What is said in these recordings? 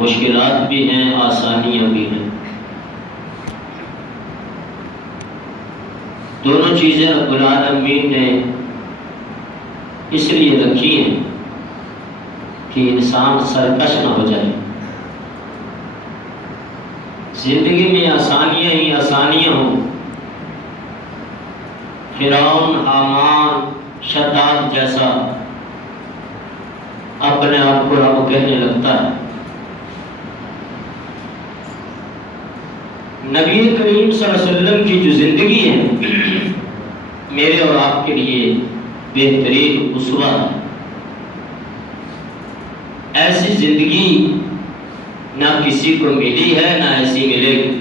مشکلات بھی ہیں، آسانیاں بھی ہیں۔ دونوں چیزیں رب العالمین نے اس لیے رکھی ہیں کہ انسان سرکش نہ ہو جائے۔ زندگی میں آسانیاں ہی آسانیاں ہوں۔ فرعون، حامان، شداد جیسا اپنے آپ کو رب کہنے لگتا ہے۔ نبی کریم صلی اللہ علیہ وسلم کی جو زندگی ہے میرے اور آپ کے لیے بہترین اسوہ ہے۔ ایسی زندگی نہ کسی کو ملی ہے، نہ ایسی ملے گی۔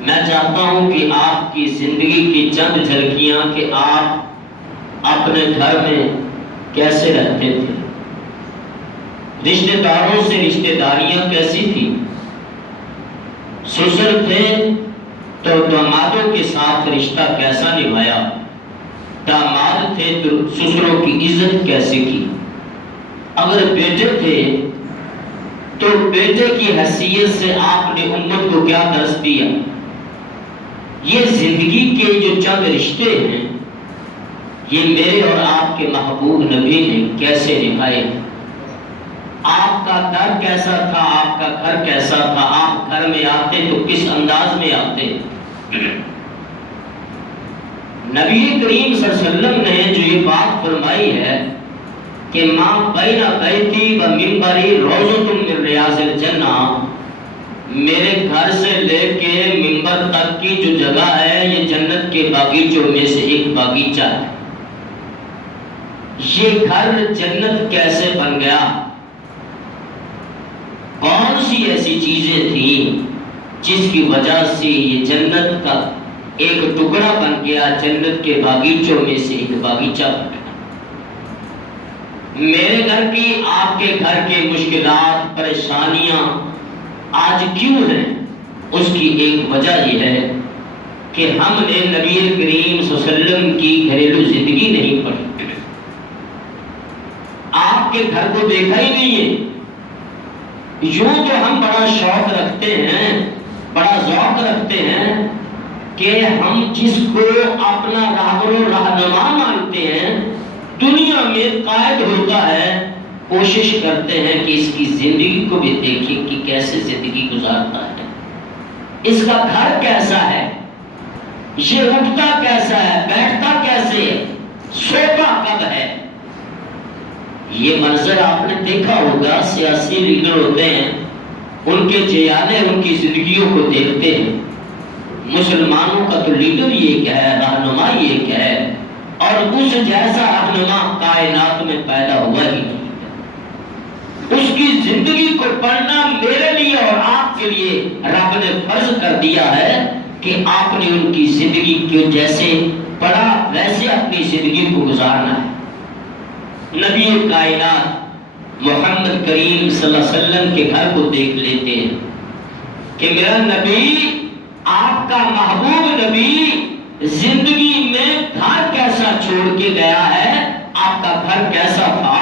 میں چاہتا ہوں کہ آپ کی زندگی کی چند جھلکیاں کہ آپ اپنے گھر میں کیسے رہتے تھے، رشتہ داروں سے رشتہ داریاں کیسی تھی، سسر تھے تو دامادوں کے ساتھ رشتہ کیسا نبھایا، داماد تھے تو سسروں کی عزت کیسے کی، اگر بیٹے تھے تو بیٹے کی حیثیت سے آپ نے امت کو کیا درس دیا۔ یہ زندگی کے جو چند رشتے ہیں یہ میرے اور آپ کے محبوب نبی نے کیسے نبھائے۔ آپ کا در کیسا تھا، آپ کا گھر کیسا تھا، آپ گھر میں آتے تو کس انداز میں آتے۔ نبی کریم صلی اللہ علیہ وسلم نے جو یہ بات فرمائی ہے کہ ماں بین بیتی و منبری روضۃ من ریاض الجنہ، میرے گھر سے لے کے منبر تک کی جو جگہ ہے یہ جنت کے باغیچوں میں سے ایک باغیچہ ہے۔ یہ گھر جنت کیسے بن گیا؟ کون سی ایسی چیزیں تھیں جس کی وجہ سے یہ جنت کا ایک ٹکڑا بن گیا، جنت کے باغیچوں میں سے ایک باغیچہ بن گیا۔ میرے گھر کی، آپ کے گھر کے مشکلات، پریشانیاں آج کیوں ہیں؟ اس کی ایک وجہ یہ ہے کہ ہم نے نبی کریم صلی اللہ علیہ وسلم کی گھریلو زندگی نہیں پڑھی۔ آپ کے گھر کو دیکھا ہی نہیں ہے۔ یوں تو ہم بڑا شوق رکھتے ہیں، بڑا ذوق رکھتے ہیں کہ ہم جس کو اپنا راہبر و رہنما مانتے ہیں، دنیا میں قائد ہوتا ہے، کوشش کرتے ہیں کہ اس کی زندگی کو بھی دیکھیں کہ کیسے زندگی گزارتا ہے، اس کا گھر کیسا ہے، یہ اٹھتا کیسا ہے، بیٹھتا کیسے ہے، سوتا کب ہے۔ یہ منظر آپ نے دیکھا ہوگا، سیاسی لیڈر ہوتے ہیں، ان کے چیالے ان کی زندگیوں کو دیکھتے ہیں۔ مسلمانوں کا تو لیڈر یہ کیا ہے، رہنما یہ کیا ہے، اور اس جیسا رہنما کائنات میں پیدا ہوا ہی نہیں ہے۔ اس کی زندگی کو پڑھنا میرے لیے اور آپ کے لیے رب نے فرض کر دیا ہے کہ آپ نے ان کی زندگی کو جیسے پڑھا ویسے اپنی زندگی کو گزارنا ہے۔ نبی کائنات محمد کریم صلی اللہ علیہ وسلم کے گھر کو دیکھ لیتے ہیں کہ میرا نبی، آپ کا محبوب نبی زندگی میں گھر کیسا چھوڑ کے گیا ہے، آپ کا گھر کیسا تھا۔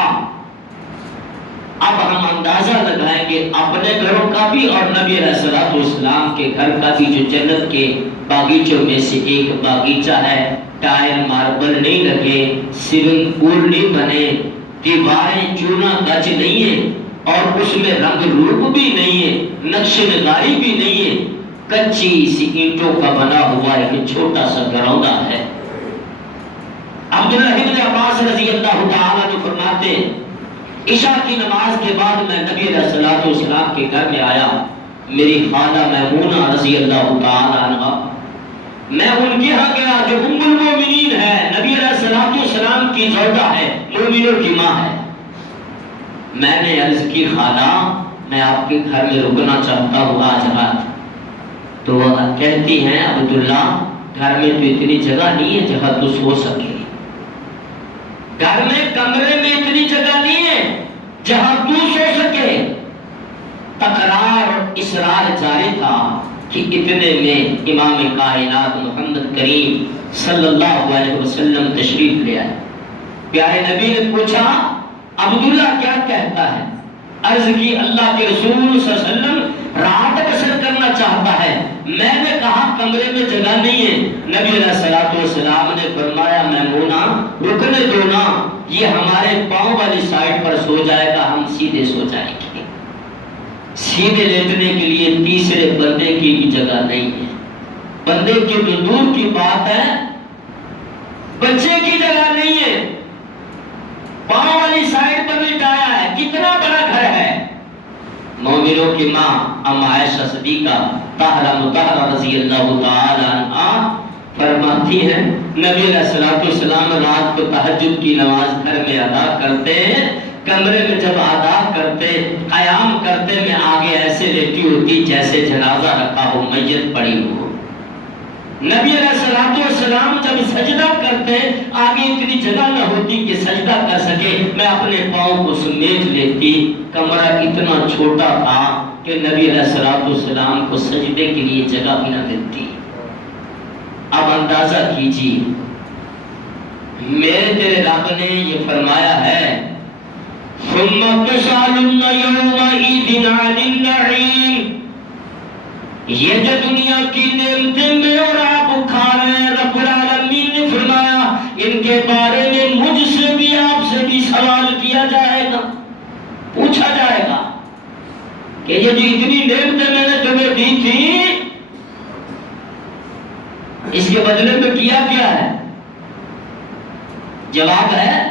اب ہم اندازہ لگائیں گے اپنے گھروں کا بھی اور نبی علیہ الصلوۃ والسلام کے گھر کا بھی، جو جنت کے باغیچوں میں سے ایک باغیچہ ہے۔ ٹائل ماربل نہیں لگے، سوئمنگ پول نہیں بنے، دیواریں چونا گچ نہیں ہے، اور اس میں رنگ روپ بھی نہیں ہے، نقش نگاری بھی نہیں ہے، کچی سی اینٹوں کا بنا ہوا ایک چھوٹا سا گھروندا ہے۔ عبداللہ ابن عباس رضی اللہ تعالیٰ جو فرماتے ہیں، عشاء کی نماز کے بعد میں نبی علیہ الصلوۃ والسلام کے گھر میں آیا، میری خالہ میمونہ رضی اللہ تعالیٰ عنہا، میں ان کے ہاں گیا جو ام المومنین ہے، نبی علیہ الصلوۃ والسلام کی زوجہ ہے، مومنوں کی ماں ہے۔ میں نے عرض کی، خالہ میں آپ کے گھر میں رکنا چاہتا ہوں آج رات۔ تو وہ کہتی ہیں، عبداللہ گھر میں تو اتنی جگہ نہیں ہے جہاں تو سو سکے، گھر میں کمرے میں اتنی جگہ نہیں ہے جہاں تو سو سکے۔ تکرار اور اصرار جاری تھا کہ اتنے میں امام کائنات محمد کریم صلی اللہ علیہ وسلم تشریف لے آئے۔ پیارے نبی نے پوچھا، عبداللہ کیا کہتا ہے؟ عرض کی اللہ کے رسول صلی اللہ علیہ وسلم رات بسر کرنا چاہتا ہے، میں نے کہا کمرے میں جگہ نہیں ہے، نبی علیہ الصلوۃ والسلام نے فرمایا میمونہ رکنے دو نا، یہ ہمارے پاؤں والی سائڈ پر سو جائے گا، ہم سیدھے سو جائیں گے۔ سیدھے لیٹنے کے لیے تیسرے بندے کی بھی جگہ نہیں ہے، بندے کی تو دور کی بات ہے، بچے کی جگہ نہیں ہے، پاؤں والی سائڈ پر لٹایا ہے، کتنا بڑا گھر ہے۔ مومنوں کی ماں ام عائشہ صدیقہ طاہرہ مطہرہ رضی اللہ تعالی عنہا فرماتی ہیں نبی علیہ الصلوۃ والسلام رات کو تہجد کی نماز گھر میں ادا کرتے، کمرے میں جب ادا کرتے قیام کرتے میں آگے ایسے لیٹی ہوتی جیسے جنازہ رکھا ہو، میت پڑی ہو۔ نبی علیہ الصلوۃ والسلام جب سجدہ کرتے آگے اتنی جگہ نہ ہوتی کہ سجدہ کر سکے، میں اپنے پاؤں کو سمیٹ لیتی، کمرہ اتنا چھوٹا تھا کہ نبی علیہ الصلوۃ والسلام کو سجدے کے لیے جگہ بھی نہ دیتی۔ اب اندازہ کیجیے میرے تیرے رب نے یہ فرمایا ہے ثم تسألن يومئذ عن النعيم، یہ جو دنیا کی نعمتیں میں اور آپ کھا رہے ہیں، رب العالمین نے فرمایا ان کے بارے میں مجھ سے بھی آپ سے بھی سوال کیا جائے گا، پوچھا جائے گا کہ یہ جو اتنی نعمتیں میں نے تمہیں دی تھی اس کے بدلے میں کیا کیا ہے؟ جواب ہے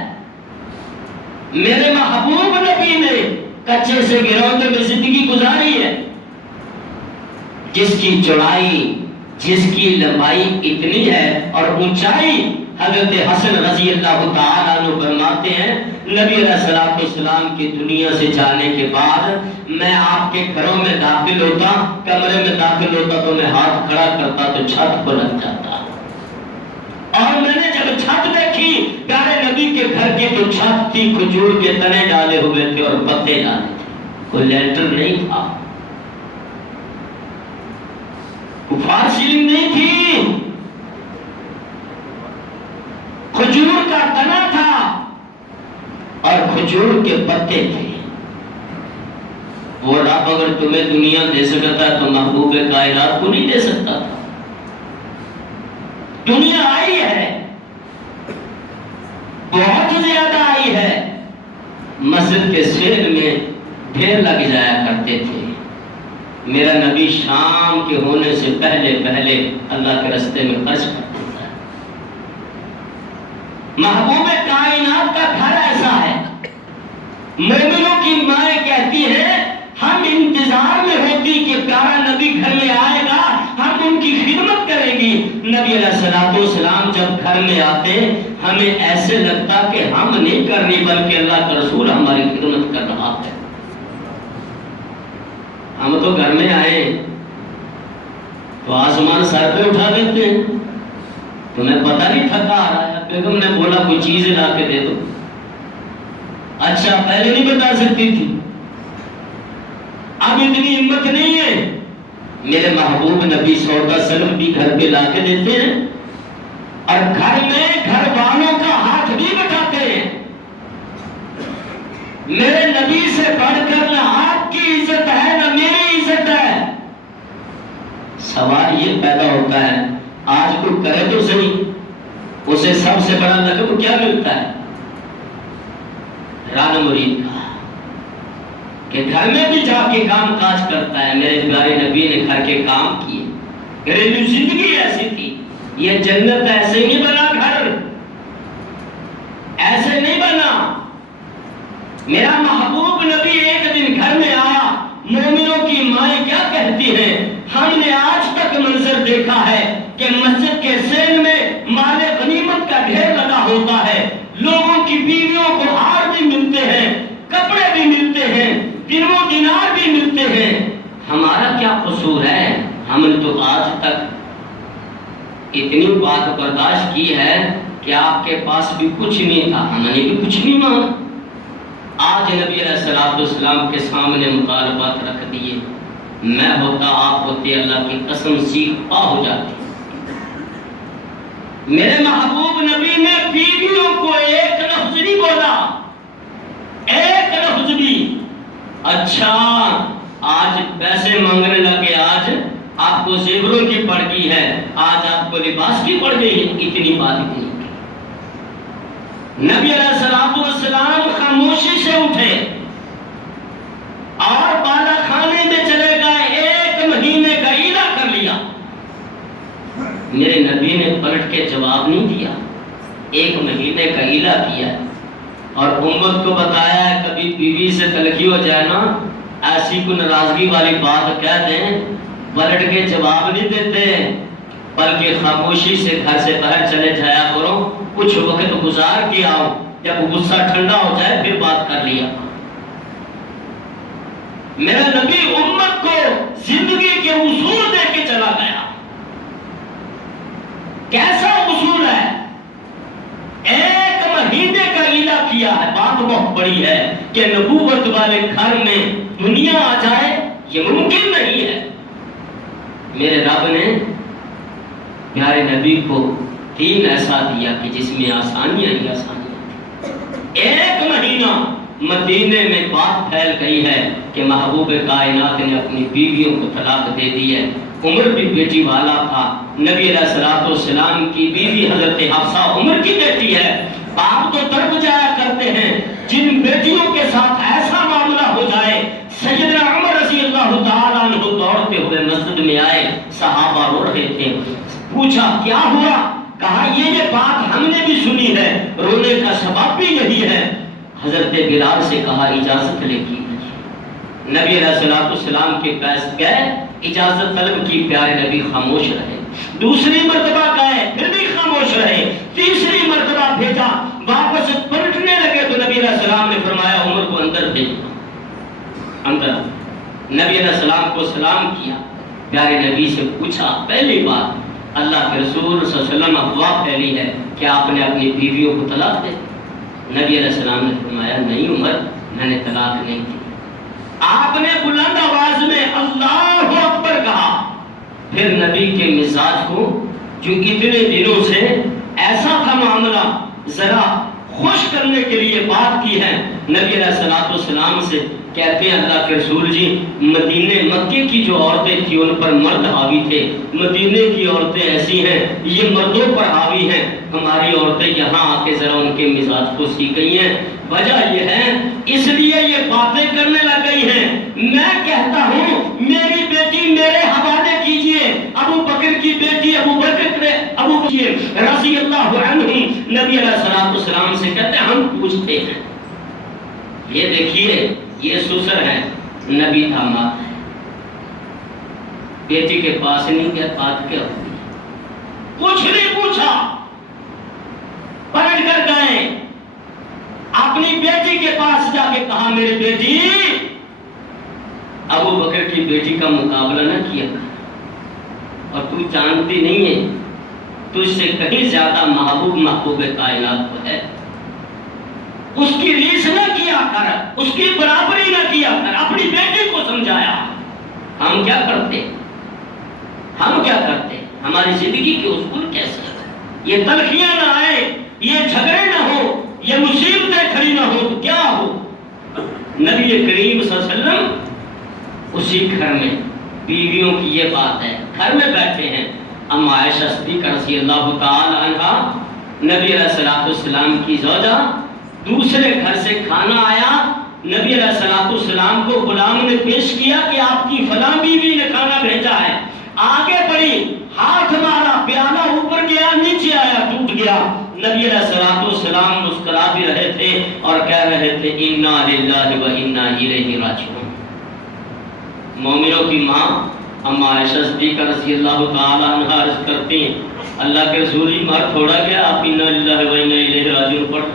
میرے محبوب نبی نے کچے سے گراؤندے میں زندگی گزاری ہے، جس کی چوڑائی جس کی لمبائی اتنی ہے اور اونچائی، حضرت حسن رضی اللہ تعالیٰ عنہ فرماتے ہیں نبی علیہ الصلوۃ والسلام کی دنیا سے جانے کے بعد میں آپ کے گھروں میں داخل ہوتا، کمرے میں داخل ہوتا تو میں ہاتھ کھڑا کرتا تو چھت پر لگ جاتا، اور میں نے جب چھت دیکھی پیارے نبی کے گھر کی تو چھت تھی کھجور کے تنے ڈالے ہوئے تھے اور پتے ڈالے تھے، کوئی لینٹر نہیں تھا، فال سیلنگ نہیں تھی، کھجور کا تنا تھا اور کھجور کے پتے تھے۔ وہ رب اگر تمہیں دنیا دے سکتا تو محبوب کائنات کو نہیں دے سکتا تھا؟ دنیا آئی ہے، بہت زیادہ آئی ہے، مسجد کے سیر میں ڈھیر لگ جایا کرتے تھے، میرا نبی شام کے ہونے سے پہلے پہلے اللہ کے راستے میں خرچ کر دیتا ہے۔ محبوب کائنات کا گھر ایسا ہے، مومنوں کی مائیں کہتی ہیں ہم انتظار میں ہوتی کہ پیارا نبی گھر میں آئے گا، ہم ان کی خدمت کریں گی۔ نبی علیہ الصلوۃ والسلام جب گھر میں آتے ہمیں ایسے لگتا کہ ہم نہیں کر رہی بلکہ اللہ کا رسول ہماری خدمت کر رہا ہے۔ ہم تو گھر میں آئے تو آسمان سر پہ اٹھا دیتے ہیں، تمہیں پتہ نہیں تھکا آ رہا ہے، بیگم نے بولا کوئی چیز لا کے دے دو، اچھا پہلے نہیں بتا سکتی تھی، اب اتنی ہمت نہیں ہے، میرے محبوب نبی صلی اللہ علیہ وسلم بھی گھر پہ لا کے دیتے ہیں اور گھر میں گھر والوں کا ہاتھ بھی بٹاتے ہیں۔ میرے نبی سے بڑھ کر نہ آپ کی عزت ہے نہ میری عزت ہے۔ سوال یہ پیدا ہوتا ہے آج کوئی کرے تو صحیح، اسے سب سے بڑا لقب کیا ملتا ہے؟ رانا مرید کا، کہ گھر میں بھی جا کے کام کاج کرتا ہے۔ میرے پیارے نبی نے گھر کے کام کیے، گھریلو زندگی ایسی تھی، یہ جنت ایسے نہیں بنا، گھر ایسے نہیں بنا۔ میرا محبوب نبی ایک دن گھر میں آیا، مومنوں کی مائیں کیا کہتی ہیں، ہم نے آج تک منظر دیکھا ہے کہ مسجد کے سین میں مال غنیمت کا ڈھیر لگا ہوتا ہے، لوگوں کی بیویوں کو ہار بھی ملتے ہیں، کپڑے بھی ملتے ہیں، درہم و دینار بھی ملتے ہیں، ہمارا کیا قصور ہے؟ ہم نے تو آج تک اتنی بات برداشت کی ہے کہ آپ کے پاس بھی کچھ نہیں تھا، ہم نے بھی کچھ نہیں مانگا۔ آج نبی علیہ الصلوۃ والسلام کے سامنے مطالبات رکھ دیے، میں ہوتا آپ ہوتے اللہ کی قسم سیخ پا ہو جاتی۔ میرے محبوب نبی نے بیویوں کو ایک لفظ نہیں بولا، ایک لفظ بھی، اچھا آج پیسے مانگنے لگے، آج آپ کو زیوروں کی پڑ گئی ہے، آج آپ کو لباس کی پڑ گئی، اتنی بات نہیں۔ نبی علیہ الصلوۃ والسلام خاموشی سے اٹھے اور بالا خانے میں چلے گئے، 1 مہینے کا عیدہ کر لیا۔ میرے نبی نے پلٹ کے جواب نہیں دیا، 1 مہینے کا عیدہ کیا اور امت کو بتایا ہے کبھی بیوی سے تلخی ہو جائے نا، ایسی کوئی ناراضگی والی بات کہہ دیں، پلٹ کے جواب نہیں دیتے، بلکہ خاموشی سے گھر سے باہر چلے جایا کرو، کچھ وقت گزار کے آؤ، جب غصہ ٹھنڈا ہو جائے پھر بات کر لیا۔ میرا نبی امت کو زندگی کے اصول دے کے چلا گیا۔ کیسا اصول ہے؟ 1 مہینے کا عیدہ کیا ہے۔ بات بہت بڑی ہے کہ نبوت والے گھر میں دنیا آ جائے، یہ ممکن نہیں ہے۔ میرے رب نے پیارے نبی کو دین ایسا دیا کہ جس میں آسانیاں ہی آسانیاں۔ 1 مہینہ مدینے میں بات پھیل گئی ہے کہ محبوب کائنات نے اپنی بیویوں کو طلاق دے دی ہے۔ عمر بھی بیٹی والا تھا، نبی علیہ الصلوۃ والسلام کی بیوی حضرت حفصہ عمر کی بیٹی ہے۔ باپ تو تڑپ جایا کرتے ہیں، جن بیٹیوں کے ساتھ ایسا معاملہ ہو جائے۔ سیدنا عمر رضی اللہ تعالیٰ عنہ دوڑتے ہوئے مسجد میں آئے، صحابہ رو رہے تھے، پوچھا کیا ہوا؟ کہا یہ بات ہم نے بھی سنی ہے، رونے کا سبب بھی یہی ہے۔ حضرت بلال سے کہا اجازت لے کی، نبی علیہ الصلوۃ والسلام کے پاس گئے، اجازت طلب کی، پیارے نبی خاموش رہے۔ دوسری مرتبہ گئے، پھر بھی خاموش رہے۔ تیسری مرتبہ بھیجا، واپس پلٹنے لگے تو نبی علیہ السلام نے فرمایا عمر کو اندر بھیجو۔ اندر نبی علیہ السلام کو سلام کیا، پیارے نبی سے پوچھا پہلی بات، اللہ کے رسول صلی اللہ علیہ وسلم افواہ پھیلی ہے کہ آپ نے اپنی بیویوں کو طلاق دے؟ نبی علیہ السلام نے فرمایا نہیں عمر، میں نے طلاق نہیں دی۔ آپ نے بلند آواز میں اللہ اکبر کہا۔ پھر نبی کے مزاج کو جو اتنے دنوں سے ایسا تھا معاملہ، ذرا خوش کرنے کے لیے بات کی ہے۔ نبی علیہ الصلوۃ والسلام سے کہتے ہیں اللہ کے رسول جی، مدینے مکے کی جو عورتیں تھیں ان پر مرد حاوی تھے، مدینے کی عورتیں ایسی ہیں یہ مردوں پر حاوی ہیں، ہماری عورتیں یہاں آ کے ذرا ان کے مزاج کو سیکھ گئی ہیں، وجہ یہ ہے اس لیے یہ باتیں کرنے لگ گئی ہیں۔ میں کہتا ہوں میری بیٹی میرے حوالے کیجئے، ابو بکر کی بیٹی ابو بکر رضی اللہ عنہ نبی علیہ الصلوۃ والسلام سے کہتے ہیں ہم پوچھتے ہیں، یہ دیکھیے یہ سسر ہے، نبی تھا ماں بیٹی کے پاس نہیں گیا، بات کیا ہوئی؟ کچھ نہیں پوچھا، پلٹ کر گئے، اپنی بیٹی کے پاس جا کے کہا میری بیٹی، ابو بکر کی بیٹی کا مقابلہ نہ کیا کر، اور تو جانتی نہیں ہے تجھ سے کہیں زیادہ محبوب کائنات کو ہے، اس کی ریس نہ کیا کر، اس کی برابری نہ کیا کر، اپنی بیٹی کو سمجھایا۔ ہم کیا کرتے؟ ہماری زندگی کے اصول کیسے ہیں؟ یہ تلخیاں نہ آئے، یہ جھگڑے نہ ہو، یہ مصیبتیں کھڑی نہ ہو تو کیا ہو؟ نبی کریم صلی اللہ علیہ وسلم اسی گھر میں، بیویوں کی یہ بات ہے، گھر میں بیٹھے ہیں، اما عائشہ صدیقہ رضی اللہ تعالی عنہا نبی علیہ الصلوۃ والسلام کی زوجہ، دوسرے گھر سے کھانا آیا، نبی علیہ الصلوۃ والسلام کو غلام نے پیش کیا کہ آپ کی فلاں بیوی نے کھانا بھیجا ہے، آگے بڑھی، ہاتھ مارا، پیالہ اوپر گیا، نیچے آیا، ٹوٹ گیا۔ نبی علیہ الصلوۃ والسلام مسکرا بھی رہے تھے اور کہہ رہے تھے انا للہ و انا الیہ راجعون۔ مومنوں کی ماں اما عائشہ صدیقہ رضی اللہ تعالی عنہا عرض کرتی ہیں اللہ کے رسول مر تھوڑا گیا، آپ انا للہ و انا الیہ راجعون پڑھ،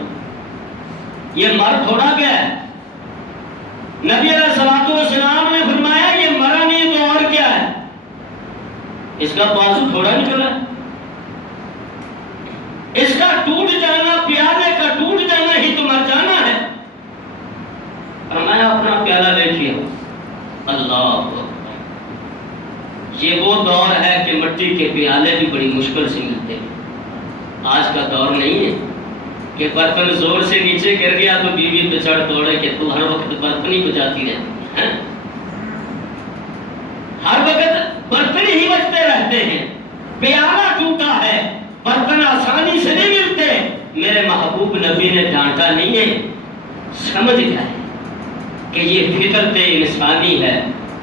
یہ مر تھوڑا گیا ہے۔ نبی علیہ الصلوۃ والسلام نے فرمایا یہ مرا نہیں تو اور کیا ہے، اس کا بازو تھوڑا نکلا، اس کا ٹوٹ جانا، پیالے کا ٹوٹ جانا ہی تو مر جانا ہے۔ فرمایا اپنا پیالہ دیکھیے، اللہ یہ وہ دور ہے کہ مٹی کے پیالے بھی بڑی مشکل سے ملتے ہیں، آج کا دور نہیں ہے کہ برتن زور سے نیچے گر گیا تو بیوی پہ چڑھ دوڑے کہ تو ہر وقت برتن ہی بجاتی رہتی۔ ہر وقت برتن ہی بچتے رہتے ہیں، پیالہ ٹوٹا ہے، برتن آسانی سے نہیں ملتے۔ میرے محبوب نبی نے ڈانٹا نہیں ہے، سمجھ گئے کہ یہ فطرت انسانی ہے،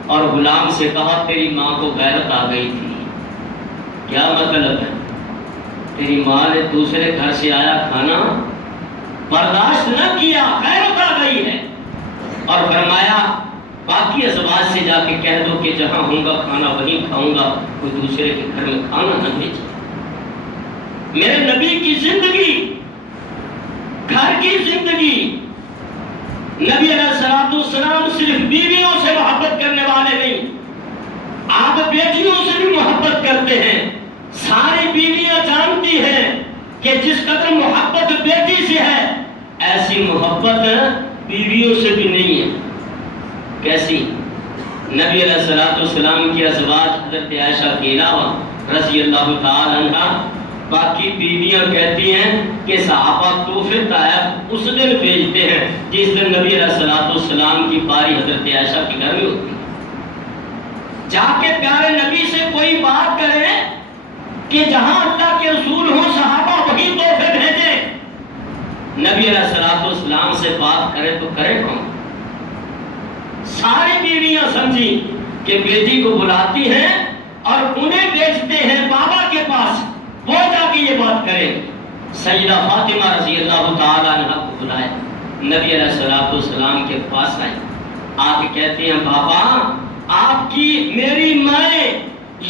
اور غلام سے کہا تیری ماں کو غیرت آ گئی تھی۔ کیا مطلب ہے؟ تیری ماں نے دوسرے گھر سے آیا کھانا برداشت نہ کیا، غیرت آ گئی ہے، اور فرمایا باقی ازواج سے جا کے کہہ دو کہ جہاں ہوں گا کھانا وہیں کھاؤں گا، کوئی دوسرے کے گھر میں کھانا نہ بھیجے۔ میرے نبی کی زندگی، گھر کی زندگی، نبی علیہ السلام صرف بیویوں سے محبت کرنے والے نہیں، آپ بیٹیوں سے بھی محبت کرتے ہیں۔ ساری بیویاں جانتی ہیں کہ جس قدر محبت بیٹی سے ہے ایسی محبت بیویوں سے بھی نہیں ہے۔ کیسی؟ نبی علیہ السلام کی ازواج حضرت عائشہ کے علاوہ رضی اللہ تعالی عنہ باقی بیویاں کہتی ہیں کہ صحابہ تحفے طائف اس دن بھیجتے ہیں جس دن نبی علیہ السلام کی باری حضرت عائشہ کے گھر میں ہوتی ہے۔ جا کے پیارے نبی سے کوئی بات کرے کہ جہاں اللہ کے رسول ہوں صحابہ وہی تحفے بھیجیں۔ نبی علیہ السلام سے بات کرے تو کرے کون؟ ساری بیویاں سمجھی کہ بیٹی کو بلاتی ہیں اور انہیں بیچتے ہیں بابا کے پاس، وہ جا کے یہ بات کرے۔ سیدہ فاطمہ رضی اللہ تعالی عنہ کو بلایا، نبی علیہ السلام کے پاس آئے، آ کے کہتے ہیں بابا آپ کی میری مائیں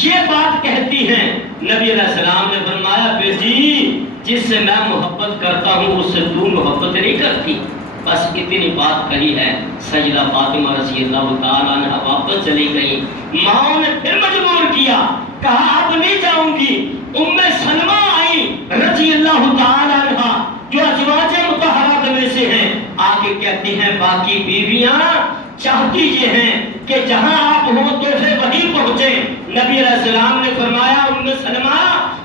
یہ بات کہتی ہیں۔ نبی علیہ السلام نے فرمایا بیٹی جس سے میں محبت کرتا ہوں اس سے تو محبت نہیں کرتی، بس اتنی بات کہی ہے۔ سیدہ فاطمہ رضی اللہ تعالی عنہ واپس چلی گئی۔ ماں نے پھر مجبور کیا، کہا اب نہیں جاؤں گی۔ ام سلمہ آئی رضی اللہ تعالی عنہ جو ازواج مطہرات میں سے ہیں، آ کے کہتی ہیں باقی بیویاں چاہتی یہ ہیں کہ جہاں آپ ہو تو پھر وہیں پہنچے۔ نبی علیہ السلام نے فرمایا ام سلمہ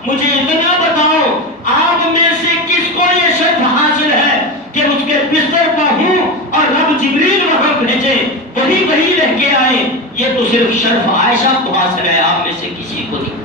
مجھے اتنا بتاؤ آپ میں سے کس کو یہ شرف حاصل ہے کہ اس کے بستر پر ہوں اور رب جبریل وہاں بھیجے وہی وہی رہ کے آئے؟ یہ تو صرف شرف عائشہ کو حاصل ہے، آپ میں سے کسی کو نہیں۔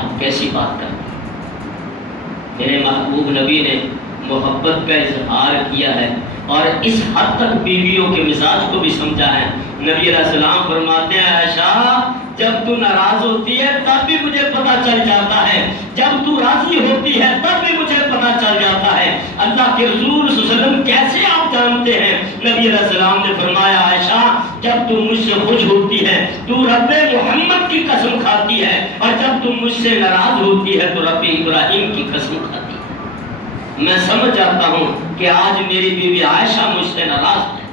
اب کیسی بات کرتے ہیں؟ میرے محبوب نبی نے محبت کا اظہار کیا ہے اور اس حد تک بیویوں کے مزاج کو بھی سمجھا ہے۔ نبی علیہ السلام فرماتے ہیں عائشہ جب تو ناراض ہوتی ہے تب بھی مجھے پتا چل جاتا ہے، جب تو راضی ہوتی ہے تب بھی مجھے پتا چل جاتا ہے۔ اللہ کے رسول صلی اللہ علیہ وسلم کیسے آپ جانتے ہیں؟ نبی علیہ السلام نے فرمایا عائشہ جب تم مجھ سے خوش ہوتی ہے تو رب محمد کی قسم کھاتی ہے، اور جب تم مجھ سے ناراض ہوتی ہے تو رب ابراہیم کی قسم کھاتی ہے۔ میں سمجھ جاتا ہوں کہ آج میری بیوی عائشہ مجھ سے ناراض ہے۔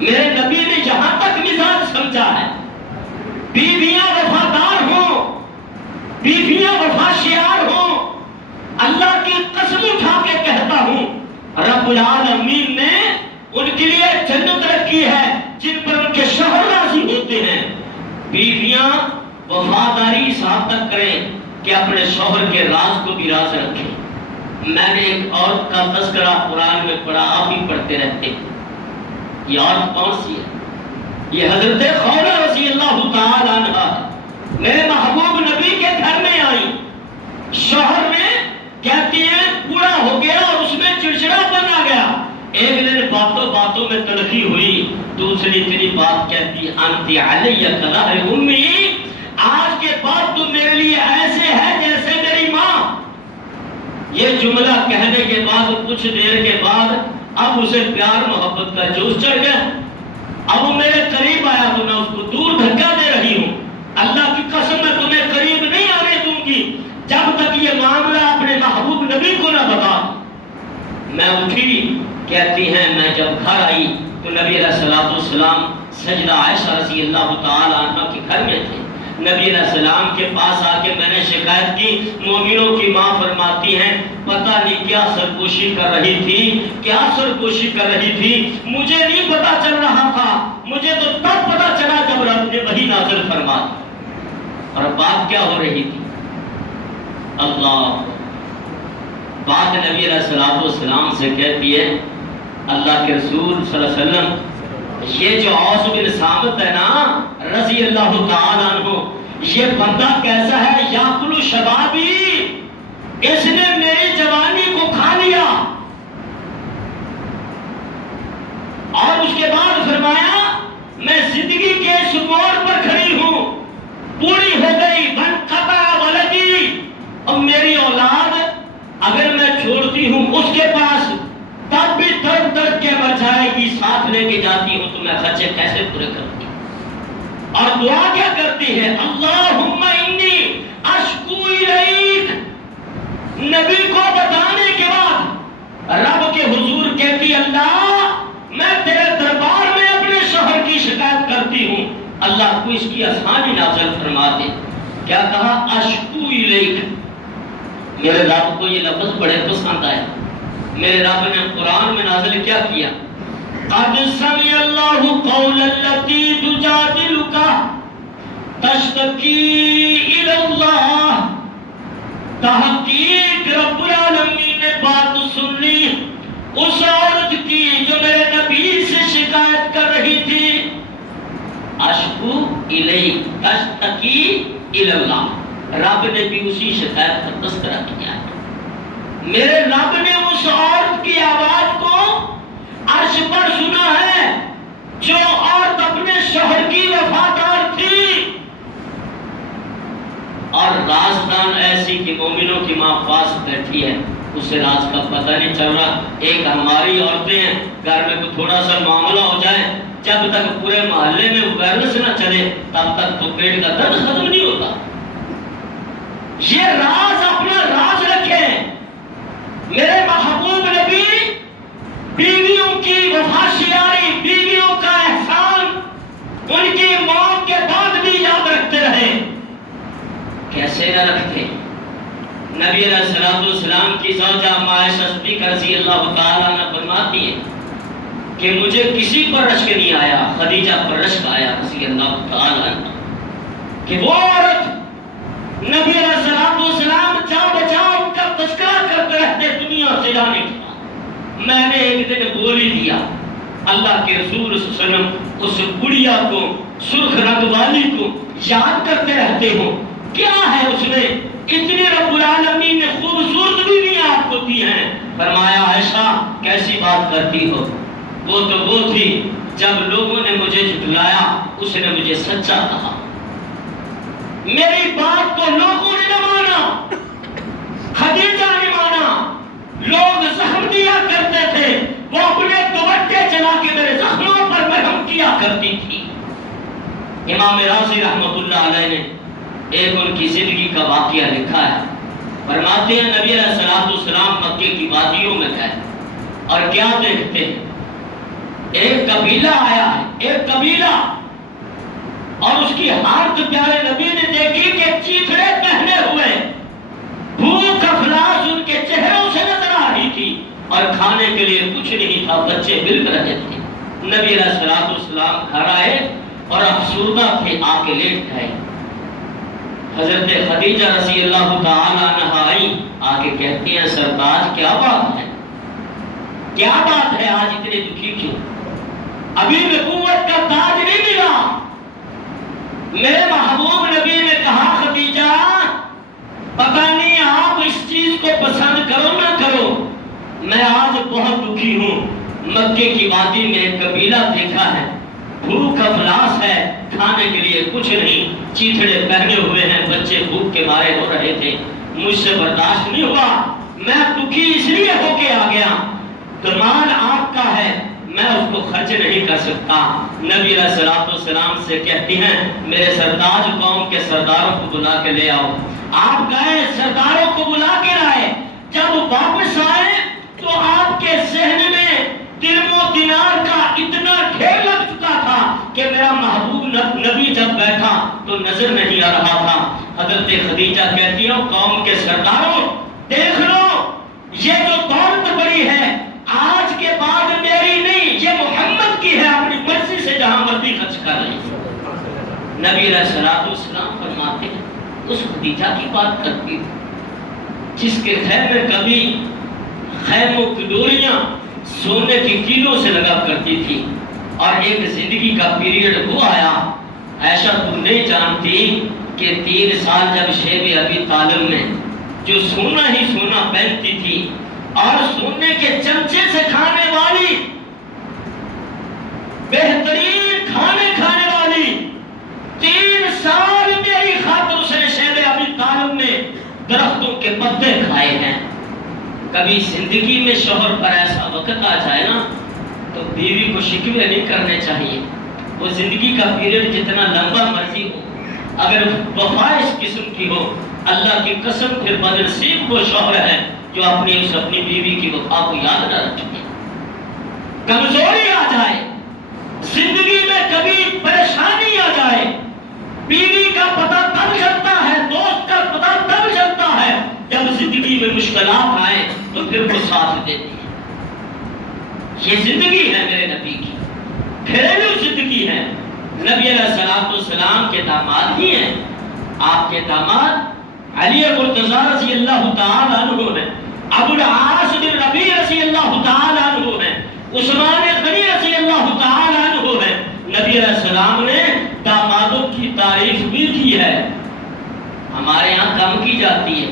میرے نبی نے یہاں تک مزاج سمجھا ہے، بیویاں وفادار ہوں، بیویاں وفاشیار ہوں۔ اللہ کی قسم اٹھا کے کہتا ہوں رب العالمین نے ان کے لیے جنت رکھی ہے جن پر ان کے شوہر راضی ہوتے ہیں۔ بیویاں وفاداری اس حد تک کریں کہ اپنے شوہر کے راز کو بھی راز رکھیں۔ میں نے ایک عورت کا تذکرہ قرآن میں پڑھا، آپ ہی پڑھتے رہتے ہیں۔ یہ عورت کون سی ہے؟ یہ حضرت خولہ رضی اللہ تعالی عنہ میرے محبوب نبی کے گھر میں آئی، شوہر میں کہتی ہیں بوڑھا ہو گیا اور اس میں چڑچڑا بن آ گیا۔ ایک دن باتوں باتوں میں تلخی ہوئی، دوسری اتنی بات کہتی انت علی کظہر امی، آج کے بعد تو میرے لیے ایسے ہے جیسے میری ماں۔ یہ جملہ کہنے کے بعد کچھ دیر کے بعد اب اسے پیار محبت کا جوش چڑھ گیا۔ اب وہ میرے قریب آیا تو میں اس کو دور دھکا دے رہی ہوں، اللہ کی قسم میں تمہیں قریب نہیں آنے دوں گی جب تک یہ معاملہ اپنے محبوب نبی کو نہ بتا۔ میں اٹھی، کہتی ہیں میں جب گھر آئی تو نبی علیہ السلام سجدہ عائشہ رضی اللہ تعالی عنہ کے گھر میں تھے۔ نبی علیہ السلام کے پاس آ کے میں نے شکایت کی، مومنوں کی ماں فرماتی ہیں پتہ نہیں کیا سرکوشی کر رہی تھی، کیا سرکوشی کر رہی تھی، مجھے نہیں پتا چل رہا تھا، مجھے تو تب پتا چلا جب رب نے وحی نازل فرما دی۔ اور بات کیا ہو رہی تھی؟ اللہ بات نبی علیہ السلام سے کہتی ہے اللہ کے رسول صلی اللہ علیہ وسلم یہ جو اوس بن ثابت ہے نا رضی اللہ تعالیٰ عنہ، یہ بندہ کیسا ہے؟ یاکل شبابی، اس نے میری جوانی کو کھا لیا۔ اور اس کے بعد فرمایا میں زندگی کے اس موڑ پر کھڑی ہوں، پوری ہو گئی، بن قطع ولدی، اب میری اولاد اگر میں چھوڑتی ہوں اس کے پاس تب بھی تڑپ تڑپ کے مر جائے گی، ساتھ لے کے جاتی ہوں تو میں خرچے کیسے پورے کرتی ہوں؟ اور دعا کیا کرتی ہے؟ اللہم انی اشکو الیک، نبی کو بتانے کے بعد رب کے حضور کہتی اللہ میں تیرے دربار میں اپنے شوہر کی شکایت کرتی ہوں، اللہ کو اس کی آسانی نازل فرما دے۔ کیا کہا؟ اشکو الیک، میرے رب کو یہ لفظ بڑے پسند آئے۔ میرے رب نے قرآن میں نازل کیا کیا؟ قد سمع اللہ قول التی تجادلک تشتکی الی اللہ، تحقیق رب العالمین نے بات سن لی اس عورت کی جو میرے نبی سے شکایت کر رہی تھی۔ اشکو الیک تشتکی الی اللہ، رب نے بھی اسی شکایت کا تذکرہ کیا ہے۔ میرے رب نے اس عورت کی آواز کو عرش پر سنا ہے جو عورت اپنے شوہر کی وفادار تھی، اور رازدان ایسی کہ مومنوں کی ماں پاس بیٹھی ہے، اسے راز کا پتہ نہیں چل رہا۔ ایک ہماری عورتیں ہیں، گھر میں کوئی تھوڑا سا معاملہ ہو جائے، جب تک پورے محلے میں اویئرنیس نہ چلے تب تک تو پیٹ کا درد ختم نہیں ہوتا۔ یہ راز اپنا راز رکھیں۔ میرے محبوب نبی بیویوں کی وفاشیاری، بیویوں کا احسان ان کی موت کے بعد بھی یاد رکھتے رہے۔ کیسے نہ رکھتے؟ نبی علیہ الصلوۃ والسلام کی زوجہ عائشہ صدیقہ رضی اللہ تعالیٰ عنہ فرماتی ہے کہ مجھے کسی پر رشک نہیں آیا، خدیجہ پر رشک آیا رضی اللہ تعالیٰ عنہ، کہ وہ عورت نبی علیہ الصلوۃ والسلام جا بچا ان کا تذکرہ کرتے رہتے دنیا سے جانے کا۔ میں نے ایک دن بول ہی دیا، اللہ کے رسول صلی اللہ علیہ وسلم اس بڑھیا کو، سرخ رنگ والی کو یاد کرتے رہتے ہو، کیا ہے اس نے اتنے رب العالمین نے خوبصورت بیویاں آپ کو دی ہیں۔ فرمایا عائشہ کیسی بات کرتی ہو، وہ تو وہ تھی جب لوگوں نے مجھے جھٹلایا اس نے مجھے سچا کہا، میری بات کو لوگوں نے نہ مانا، خدیجہ نے مانا، لوگ زخم دیا کرتے تھے، وہ اپنے دوپٹے چلا کے میرے زخموں پر مرہم کیا کرتی تھی۔ امام رازی رحمۃ اللہ علیہ نے ایک ان کی زندگی کا واقعہ لکھا ہے، فرماتے ہیں نبی علیہ الصلوۃ والسلام مکے کی وادیوں میں گئے اور کیا دیکھتے ہیں؟ ایک قبیلہ آیا ہے، ایک قبیلہ، اور اس کی حالت پیارے نبی نے دیکھی کہ چیتڑے پہنے ہوئے، بھوک افلاس ان کے چہروں سے نظر آ رہی تھی اور کھانے کے لیے کچھ نہیں تھا، بچے بلک رہے تھے۔ نبی علیہ الصلوۃ والسلام گھر آئے اور افسردہ تھے، آ کے لیٹ گئے۔ حضرت خدیجہ رضی اللہ تعالیٰ عنہا آئی، آگے کہتی ہیں سرتاج کیا بات ہے، کیا بات ہے، آج اتنے دکھی کیوں؟ ابھی نبوت کا تاج نہیں ملا۔ میرے محبوب نبی نے کہا خدیجہ پتہ نہیں آپ اس چیز کو پسند کرو نہ کرو، میں آج بہت دکھی ہوں۔ مکے کی وادی میں ایک قبیلہ دیکھا ہے، بھوک افلاس ہے، کھانے کے لیے کچھ نہیں، چیتڑے پہنے ہوئے ہیں، بچے بھوک کے مارے ہو رہے تھے، مجھ سے برداشت نہیں ہوا، میں دکھی اس لیے ہو کے آ گیا، تو مال آپ کا ہے، میں اس کو خرچ نہیں کر سکتا۔ نبی علیہ الصلوۃ والسلام سے کہتی ہیں میرے سردار قوم کے سرداروں کو بلا کے لے آؤ۔ آپ گئے، سرداروں کو بلا کے لائے، جب واپس آئے تو آپ کے ذہن میں درم و دینار کا اتنا ڈھیر لگ چکا تھا کہ میرا محبوب نبی جب بیٹھا تو نظر نہیں آ رہا تھا۔ حضرت خدیجہ کہتی ہیں قوم کے سرداروں دیکھ لو، یہ جو دولت بڑی ہے آج کے بعد میری نہیں، یہ محمد کی ہے، اپنی مرضی سے جہاں مرضی خرچ کر لیں۔ نبی علیہ الصلوۃ والسلام فرماتے ہیں اس خدیجہ کی بات کرتی تھی جس کے خیمے کبھی خیموں کی ڈوریاں سونے کی کیلوں سے لگا کرتی تھی، اور ایک زندگی کا پیریڈ وہ آیا، عائشہ تم نہیں جانتی کہ 3 سال جب شیب ابی طالب نے جو سونا ہی سونا پہنتی تھی اور سونے کے چمچے سے کھانے والی، بہترین کھانے کھانے والی، 3 سال میری خاطر اس نے شیب ابی طالب نے درختوں کے پتے کھائے ہیں۔ کبھی زندگی میں شوہر پر ایسا وقت آ جائے نا تو بیوی کو شکوے نہیں کرنے چاہیے۔ وہ زندگی کا پیریڈ جتنا لمبا مرضی ہو، اگر وفا اس قسم کی ہو، اللہ کی قسم پھر بدنصیب وہ شوہر ہے جو اپنی بیوی کی وفا کو یاد نہ رکھے۔ کمزوری آ جائے زندگی میں، کبھی پریشانی آ جائے، بیوی کا پتہ تب چلتا ہے، دوست کا پتہ تب چلتا ہے جب زندگی میں مشکلات آئے تو پھر وہ ساتھ دیتی ہے۔ یہ زندگی ہے میرے نبی کی، گھریلو زندگی ہے۔ نبی علیہ السلام کے داماد ہی ہیں، آپ کے داماد علی مرتضیٰ رضی اللہ تعالی عنہ ہیں، ابو العاص بن ربیع رضی اللہ تعالی عنہ ہیں، عثمان غنی رضی اللہ تعالی عنہ ہیں۔ نبی علیہ السلام نے دامادوں کی تعریف بھی کی ہے، ہمارے یہاں کم کی جاتی ہے،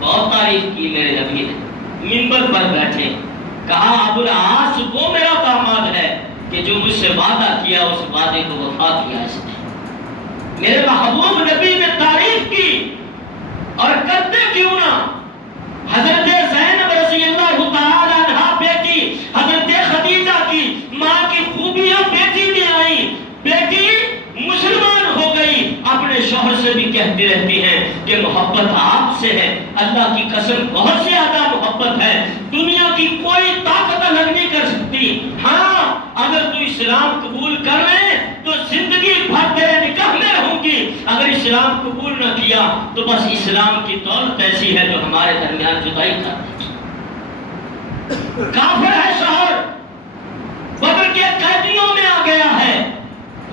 بہت تعریف کی میرے نبی نے۔ منبر پر بیٹھے کہا ابو العاص وہ میرا داماد ہے کہ جو مجھ سے وعدہ کیا اس وعدے کو وفا کیا اس نے۔ میرے محبوب نبی نے تعریف کی، اور کرتے کیوں نہ؟ حضرت زینب رضی اللہ تعالی عنہا بیٹی حضرت خدیجہ کی ماں کی خوبیاں بیٹی میں آئی، بیٹی مسلمان ہو گئی، اپنے شوہر سے بھی کہتی رہتی ہیں کہ محبت آپ سے ہے، اللہ کی قسم بہت زیادہ محبت ہے، دنیا کی کوئی طاقت الگ نہیں کر سکتی۔ ہاں اگر تو اسلام قبول کر لے تو زندگی بھر تیرے نکاح میں رہوں گی، اگر اسلام قبول نہ کیا تو بس اسلام کی دولت ایسی ہے جو ہمارے درمیان جدائی کر دے گی۔ کافر ہے شوہر، بدر کے قیدیوں میں آ گیا ہے،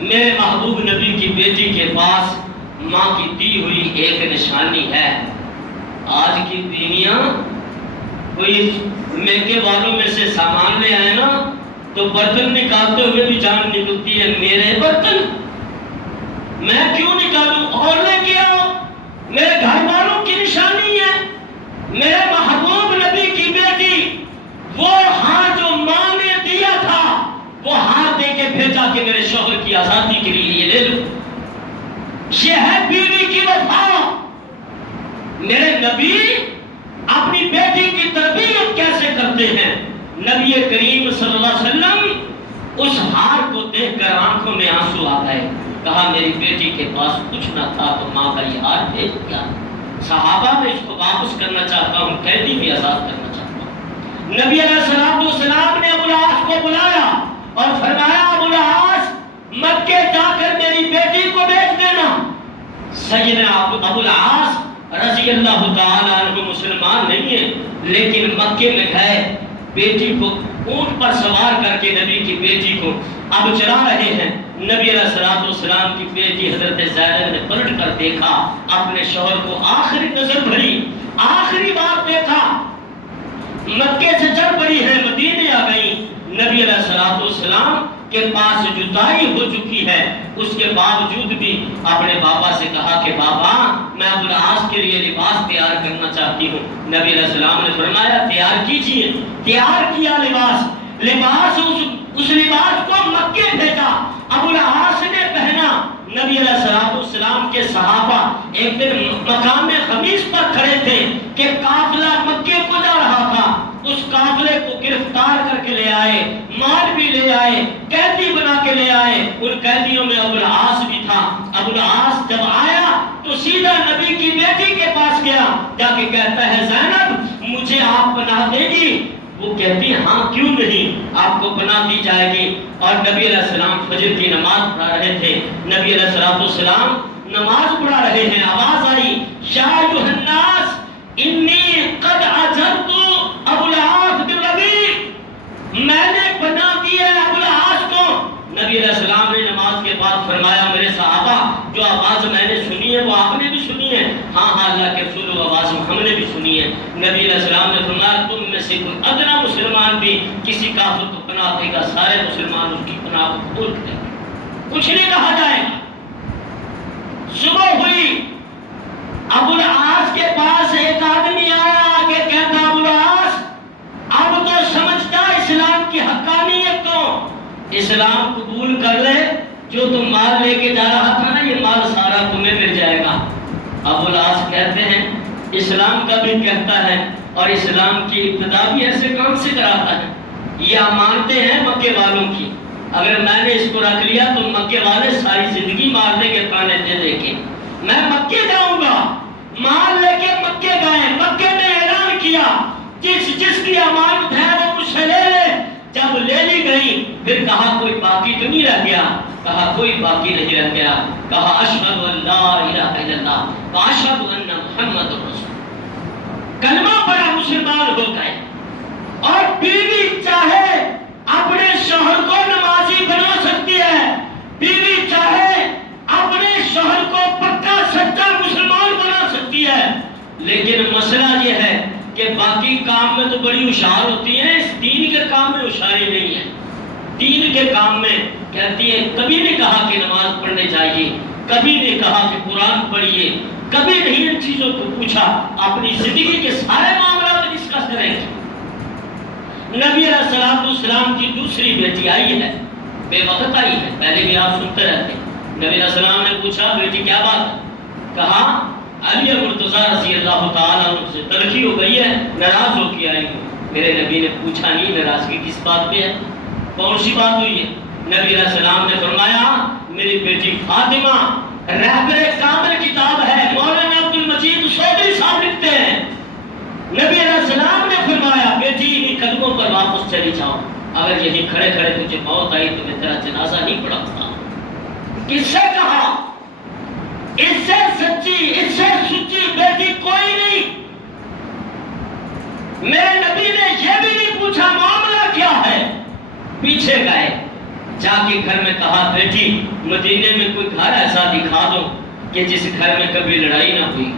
میرے محبوب نبی کی بیٹی کے پاس ماں کی دی ہوئی ایک نشانی ہے۔ آج کی بیویاں کوئی میکے والوں میں سے سامان لے آئے نا تو برتن نکالتے ہوئے بھی جان نکلتی ہے، میرے برتن میں کیوں نکالوں، اور لے کے آؤ، میرے گھر والوں کی نشانی ہے۔ میرے محبوب نبی کی بیٹی وہ ہاتھ جو ماں نے دیا تھا وہ ہاتھ دے کے بھیجا کہ میرے شوہر کی آزادی کے لیے یہ لے لو۔ یہ ہے بیوی کی وفا۔ میرے نبی اپنی بیٹی کی تربیت کیسے کرتے ہیں؟ نبی کریم صلی اللہ علیہ وسلم اس ہار کو دیکھ کر آنکھوں میں آنسو آ گئے، کہا میری بیٹی کے پاس کچھ نہ تھا تو ماں کا یہ ہار بھیج دیا، صحابہ میں اس کو واپس کرنا چاہتا ہوں، قیدی بھی آزاد کرنا چاہتا ہوں۔ نبی علیہ السلام نے ابو العاص کو بلایا اور فرمایا ابو العاص مکے جا کر میری بیٹی کو بیچ دینا۔ سیدنا ابو العاص رضی اللہ تعالی عنہ مسلمان نہیں ہے، لیکن مکے میں گئے، بیٹی کو اونٹ پر سوار کر کے نبی کی بیٹی کو اب چلا رہے ہیں۔ نبی علیہ السلام کی بیٹی حضرت زینب نے پلٹ کر دیکھا، اپنے شوہر کو آخری نظر بھری، آخری بار دیکھا، مکے سے چل پڑی ہے، مدینے آ گئی۔ نبی علیہ السلام کے پاس جدائی ہو چکی ہے، اس کے باوجود بھی اپنے بابا سے کہا کہ بابا میں ابو العاص کے لیے لباس تیار کرنا چاہتی ہوں۔ نبی علیہ السلام نے فرمایا تیار کیجئے۔ تیار کیا لباس اس لباس کو مکے بھیجا، ابو العاص نے پہنا۔ نبی علیہ السلام کے صحابہ ایک دن مقام خمیس پر کھڑے تھے کہ قافلہ مکے کو جا رہا تھا، اس قافلے کو گرفتار کر کے لے آئے، مال بھی لے آئے، قیدی بنا کے لے آئے، ان قیدیوں میں ابو العاص بھی تھا۔ ابو العاص جب آیا تو سیدھا نبی کی بیٹی کے پاس گیا، جا کے کہتا ہے زینب مجھے آپ پناہ دے گی؟ وہ کہتی ہے ہاں کیوں نہیں، آپ کو پناہ دی جائے گی۔ اور نبی علیہ السلام فجر کی نماز پڑھا رہے تھے، نبی علیہ السلام نماز پڑھا رہے ہیں، آواز آئی یا ایھا الناس انی قد عجبت ابو العاص بن ربیع، میں نے پناہ دی ہے ابو العاص کو۔ نبی علیہ السلام نے نماز کے بعد فرمایا میرے صحابہ جو آواز میں نے سنی ہے وہ آپ نے بھی سنی ہے؟ ہاں ہاں اللہ کے رسول وہ آواز ہم نے بھی سنی ہے۔ نبی علیہ السلام نے فرمایا تم میں سے کوئی ادنا مسلمان بھی کسی کافر کو پناہ پناہ دے گا، سارے مسلمان اس کی پناہ کو قبول کریں گے، کچھ نہیں کہا جائے گا۔ صبح ہوئی، ابو العاص کے پاس ایک آدمی آیا، آگے کہتا ابو العاص اب تو سمجھتا اسلام کی حقانیت کو، اسلام قبول کر لے، جو تم مال لے کے جا رہا تھا نا یہ مال سارا تمہیں مل جائے گا۔ ابو العاص کہتے ہیں اسلام کا بھی کہتا ہے اور اسلام کی ابتدا بھی ایسے کام سے کراتا ہے، یہ مانتے ہیں مکے والوں کی، اگر میں نے اس کو رکھ لیا تو مکے والے ساری زندگی مار دیں گے تانے دے کے، میں مکے جاؤں گا، مال لے کے مکے گئے، مکے میں اعلان کیا جس کی امانت ہے وہ مجھ سے لے لے، جب لے لی گئی پھر کہا کوئی باقی تو نہیں رہ گیا، کہا کوئی باقی نہیں رہ گیا، کہا اشہد ان لا الہ الا اللہ واشہد ان محمد رسول، کلمہ پڑھا، مسلمان ہو گئے۔ اور بیوی چاہے اپنے شوہر کو نمازی بنا سکتی ہے، بیوی چاہے اپنے شوہر کو پکا سچا مسلمان بنا سکتی ہے، لیکن مسئلہ یہ ہے کہ باقی کام میں تو بڑی ہوشیار ہوتی ہیں، اس دین کے کام میں ہوشیاری نہیں ہے۔ دین کے کام میں کہتی ہے، کبھی نہیں کہا کہ نماز پڑھنے چاہیے، کبھی نہیں کہا کہ قرآن پڑھیے، کبھی نہیں ان چیزوں کو پوچھا، اپنی زندگی کے سارے معاملات ڈسکس کریں گے۔ نبی علیہ السلام کی دوسری بیٹی آئی ہے، بے وقت آئی ہے، پہلے بھی آپ سنتے رہتے ہیں۔ نبی علیہ السلام نے پوچھا بیٹی کیا بات ہے؟ کہا علی مرتضیٰ رضی اللہ تعالیٰ عنہ سے تلخی ہو گئی ہے، ناراض ہو کے آئی ہوں۔ میرے نبی نے پوچھا نہیں ناراضگی کس بات پہ ہے، کون سی بات ہوئی ہے؟ نبی علیہ السلام نے فرمایا میری بیٹی فاطمہ رہبر کامل کتاب ہے، مولانا عبد المجید صوبری صاحب لکھتے ہیں، نبی علیہ السلام نے فرمایا بیٹی انہی قدموں پر واپس چلی جاؤ، اگر یہیں کھڑے کھڑے تجھے موت آئی تو میں تیرا جنازہ نہیں پڑھاتا۔ کس سے کہا؟ اس سے سچی، اس سے سچی بیٹی کوئی نہیں۔ میرے نبی نے یہ بھی نہیں پوچھا معاملہ کیا ہے، پیچھے گئے، جا کے گھر میں کہا بیٹی مدینے میں کوئی گھر ایسا دکھا دو کہ جس گھر میں کبھی لڑائی نہ ہوئی۔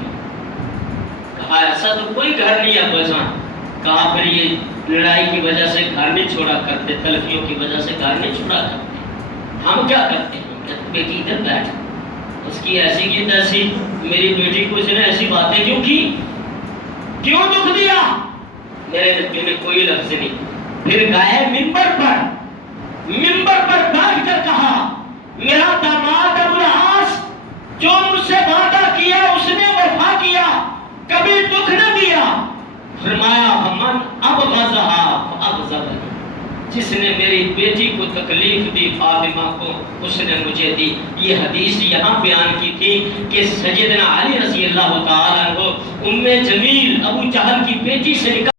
کہا ایسا تو کوئی گھر نہیں ہے ابا جان۔ کہا پھر یہ لڑائی کی وجہ سے گھر نہیں چھوڑا کرتے، تلخیوں کی وجہ سے گھر نہیں چھوڑا کرتے، ہم کیا کرتے ہیں؟ بیٹی ادھر بیٹھ، اس کی ایسی کی تیسی، میری بیٹی کو اس نے ایسی باتیں کیوں کی، کیوں دکھ دیا؟ میرے نبی نے کوئی لفظ نہیں۔ پھر گئے منبر پر بیٹھ کر کہا میرا داماد ابو العاص جو مجھ سے وعدہ کیا اس نے وفا کیا، کبھی دکھ نہ دیا۔ فرمایا من ابغضها جس نے میری بیٹی کو تکلیف دی فاطمہ کو اس نے مجھے دی۔ یہ حدیث یہاں بیان کی تھی کہ سیدنا علی رضی اللہ تعالیٰ عنہ ام جمیل ابو جہل کی بیٹی سے نکاح